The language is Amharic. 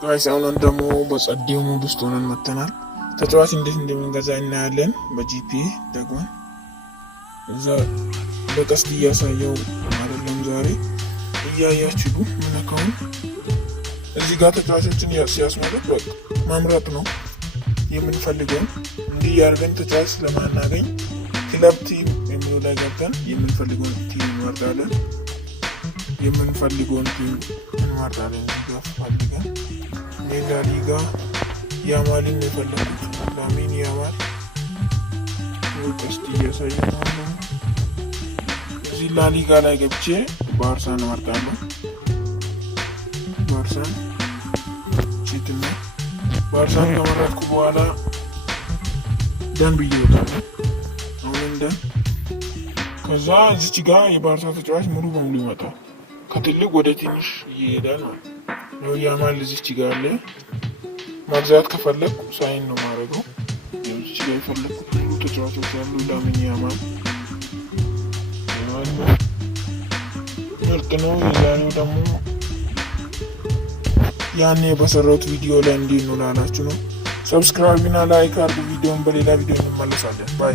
ጋይስ አሁን ደግሞ በጸዴው ሙድ ውስጥ ሆነን መተናል። ተጫዋች እንዴት እንደምንገዛ እናያለን። በጂፒ ደግሞ እዛ በቀስት እያሳየው አይደለም ዛሬ እያያችሁ ምንካውን እዚህ ጋር ተጫዋቾችን ሲያስመርጥ በቃ ማምረጥ ነው የምንፈልገው። እንዲህ ያርገን ተጫዋች ስለማናገኝ ክለብ ቲም የሚለው ላይ ገብተን የምንፈልገውን ቲም እንመርጣለን። እዚህ ጋር ፈልገን ሜዳ ሊጋ ያማልን የፈለኩት ላሚን ያማል ወቀስቲ እያሳየን ነው። እዚህ ላሊጋ ላይ ገብቼ ባርሳን እመርጣለሁ። ባርሳን ቺትና ባርሳን ከመረጥኩ በኋላ ደን ብዬ እወጣለሁ። አሁን ደን ከዛ እዚች ጋር የባርሳ ተጫዋች ሙሉ በሙሉ ይመጣል። ከትልቅ ወደ ትንሽ ይሄዳል ነው ያማል እዚች ጋር አለ። መግዛት ከፈለኩ ሳይን ነው ማድረገው። እዚች ጋር የፈለኩት ሁሉ ተጫዋቾች አሉ። ላሚን ያማል ምርጥ ነው። የዛሬው ደግሞ ያኔ በሰራሁት ቪዲዮ ላይ እንዲህ ነው ላላችሁ ነው። ሰብስክራይብ እና ላይክ አድርጉ ቪዲዮን። በሌላ ቪዲዮ እንመለሳለን። ባይ